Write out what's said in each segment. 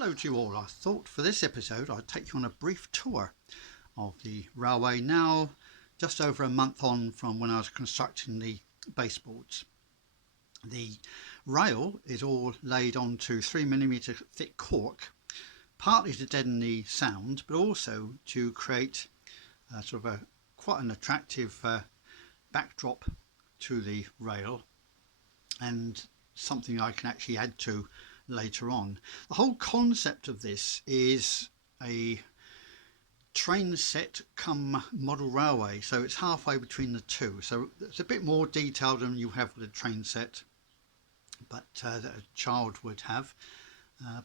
Hello to you all. I thought for this episode I'd take you on a brief tour of the railway, now just over a month on from when I was constructing the baseboards. The rail is all laid onto 3mm thick cork, partly to deaden the sound but also to create quite an attractive backdrop to the rail, and something I can actually add to later on. The whole concept of this is a train set come model railway, so it's halfway between the two, so it's a bit more detailed than you have with a train set but that a child would have,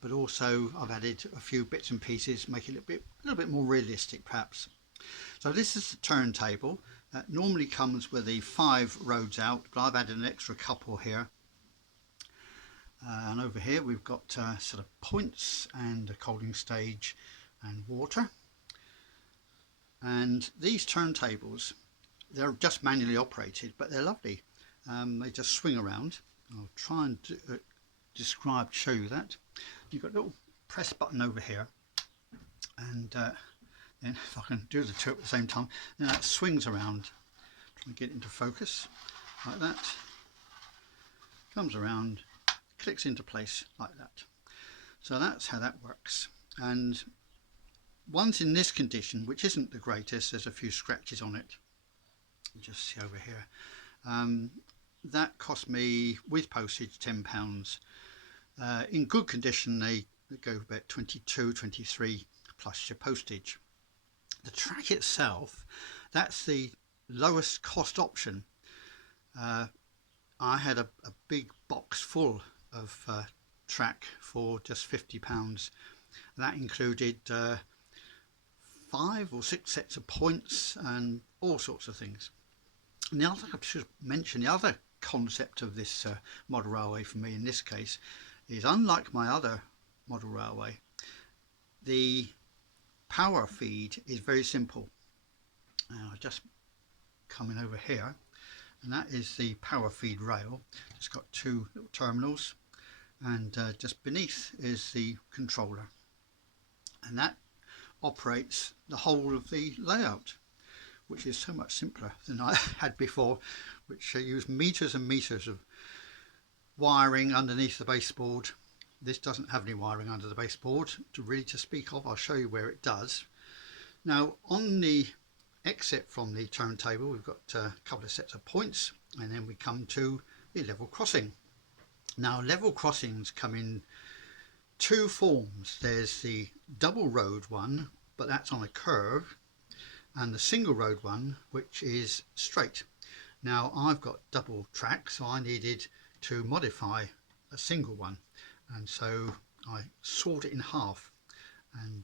but also I've added a few bits and pieces, making it a little bit more realistic perhaps. So this is the turntable that normally comes with the 5 roads out, but I've added an extra couple here. And over here we've got sort of points and a coaling stage and water. And these turntables, they're just manually operated, but they're lovely. They just swing around. I'll try and show you that. You've got a little press button over here, and then if I can do the two at the same time, then that swings around. Try and get it into focus like that. Comes around, clicks into place like that. So that's how that works. And once in this condition, which isn't the greatest, there's a few scratches on it, you just see over here, that cost me with postage £10. In good condition they go about 22-23 plus your postage. The track itself, that's the lowest cost option. I had a big box full of track for just £50. That included 5 or 6 sets of points and all sorts of things. And the other, I should mention, the other concept of this model railway for me in this case is, unlike my other model railway, the power feed is very simple. Now just coming over here, and that is the power feed rail. It's got 2 little terminals, and just beneath is the controller, and that operates the whole of the layout, which is so much simpler than I had before, which used meters and meters of wiring underneath the baseboard. This doesn't have any wiring under the baseboard to speak of. I'll show you where it does. Now on the exit from the turntable we've got a couple of sets of points, and then we come to the level crossing. Now level crossings come in 2 forms. There's the double road one, but that's on a curve, and the single road one, which is straight. Now I've got double track, so I needed to modify a single one, and so I sawed it in half, and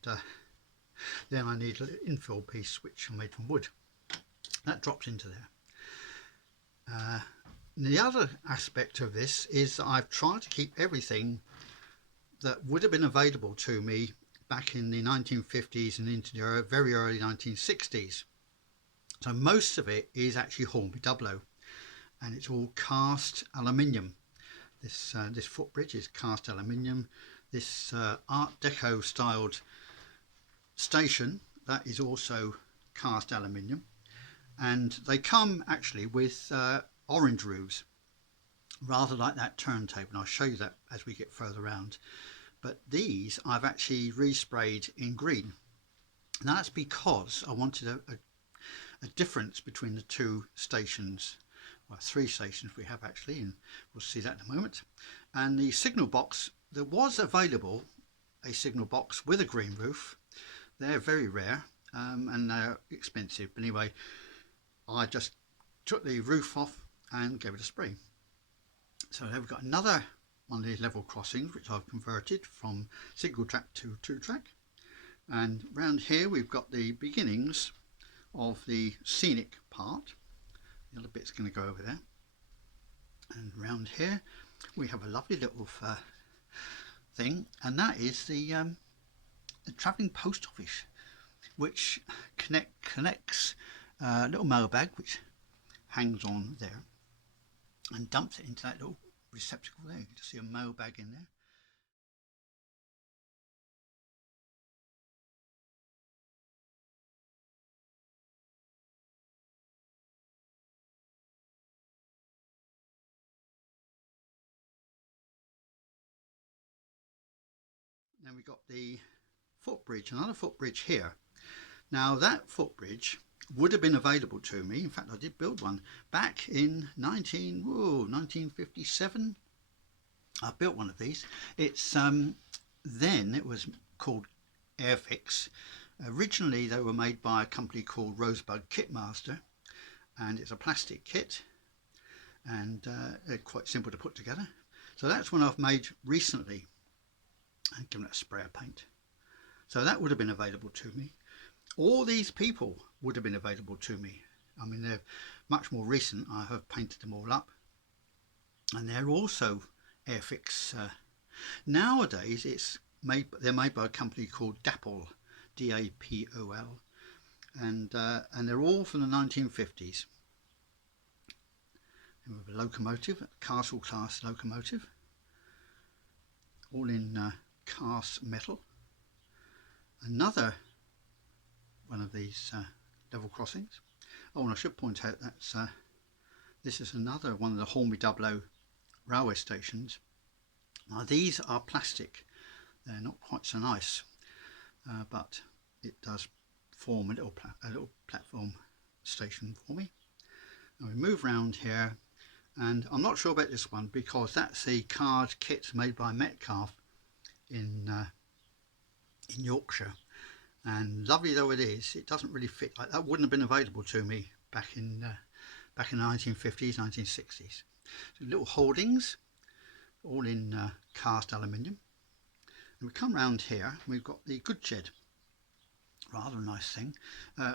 then I need an infill piece which I made from wood. That drops into there. The other aspect of this is that I've tried to keep everything that would have been available to me back in the 1950s and into the very early 1960s. So most of it is actually Hornby Doublo, and it's all cast aluminium. This footbridge is cast aluminium. This Art Deco styled station, that is also cast aluminium, and they come actually with orange roofs, rather like that turntable, and I'll show you that as we get further around. But these I've actually resprayed in green. Now that's because I wanted a difference between the 2 stations, well 3 stations we have actually, and we'll see that in a moment. And the signal box, there was available a signal box with a green roof. They're very rare and they're expensive, but anyway I just took the roof off and gave it a spray. So there we've got another one of these level crossings which I've converted from single track to 2 track, and round here we've got the beginnings of the scenic part. The other bit's going to go over there, and round here we have a lovely little thing, and that is the travelling post office, which connects a little mailbag which hangs on there and dumps it into that little receptacle there. You can see a mailbag in there. then we got the footbridge, another footbridge here. Now that footbridge would have been available to me, in fact I did build one back in 1957. I built one of these. It's then it was called Airfix. Originally they were made by a company called Rosebud Kitmaster, and it's a plastic kit, and they're quite simple to put together. So that's one I've made recently and given it a spray of paint. So that would have been available to me. All these people would have been available to me. I mean, they're much more recent. I have painted them all up, and they're also Airfix. Nowadays they're made by a company called Dapol, D-A-P-O-L, and they're all from the 1950s. And with a locomotive, a castle class locomotive, all in cast metal. Another one of these level crossings. Oh, and I should point out that this is another one of the Hornby Dublo railway stations. Now these are plastic, they're not quite so nice, but it does form a little platform station for me. Now we move round here, and I'm not sure about this one because that's a card kit made by Metcalfe in Yorkshire, and lovely though it is, it doesn't really fit. Like that wouldn't have been available to me back in the 1950s, 1960s. So little holdings, all in cast aluminium. And we come round here, we've got the goods shed, rather a nice thing.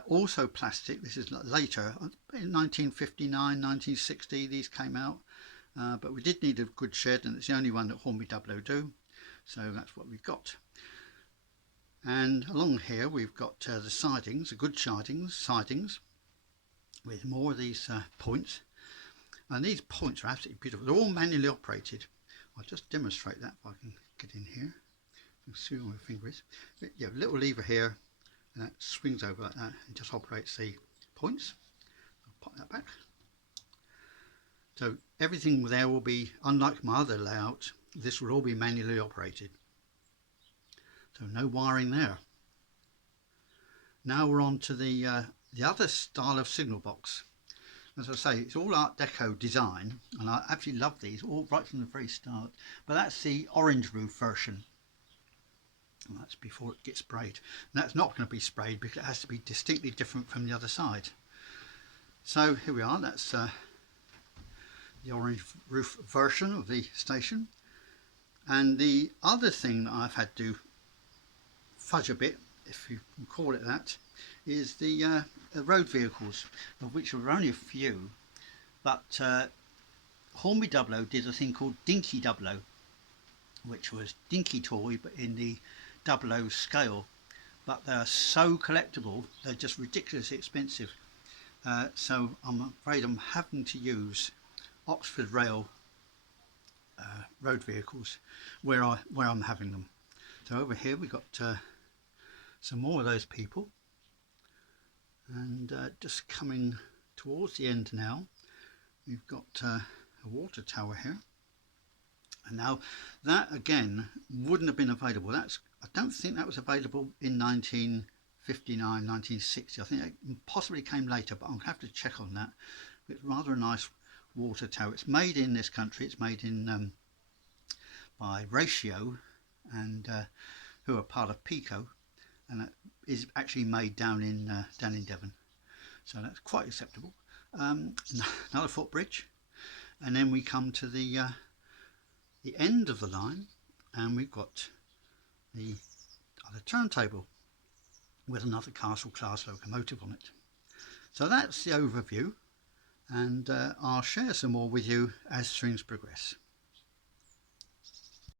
Also plastic. This is later, in 1959, 1960 these came out, but we did need a goods shed, and it's the only one that Hornby Dublo do, so that's what we've got. And along here we've got the sidings, the good sidings with more of these points, and these points are absolutely beautiful. They're all manually operated. I'll just demonstrate that if I can get in here. You can see where my finger is. But yeah, a little lever here, and that swings over like that and just operates the points. I'll pop that back. So everything there will be, unlike my other layout, this will all be manually operated. So no wiring there. Now we're on to the other style of signal box. As I say, it's all Art Deco design, and I absolutely love these, all right from the very start. But that's the orange roof version. And that's before it gets sprayed. And that's not going to be sprayed because it has to be distinctly different from the other side. So here we are, that's the orange roof version of the station. And the other thing that I've had to fudge a bit, if you can call it that, is the road vehicles, of which there were only a few, but Hornby Dublo did a thing called Dinky Dublo, which was Dinky Toy but in the Dublo scale, but they're so collectible, they're just ridiculously expensive, so I'm afraid I'm having to use Oxford Rail road vehicles where I'm having them. So over here we got some more of those people, and just coming towards the end now, we've got a water tower here. And now that again wouldn't have been available. I don't think that was available in 1959, 1960. I think it possibly came later, but I'll have to check on that. It's rather a nice water tower. It's made in this country. It's made in by Ratio, and who are part of Pico, and that is actually made down in Devon. So that's quite acceptable. Another footbridge, and then we come to the end of the line, and we've got the other turntable with another castle class locomotive on it. So that's the overview, and I'll share some more with you as things progress.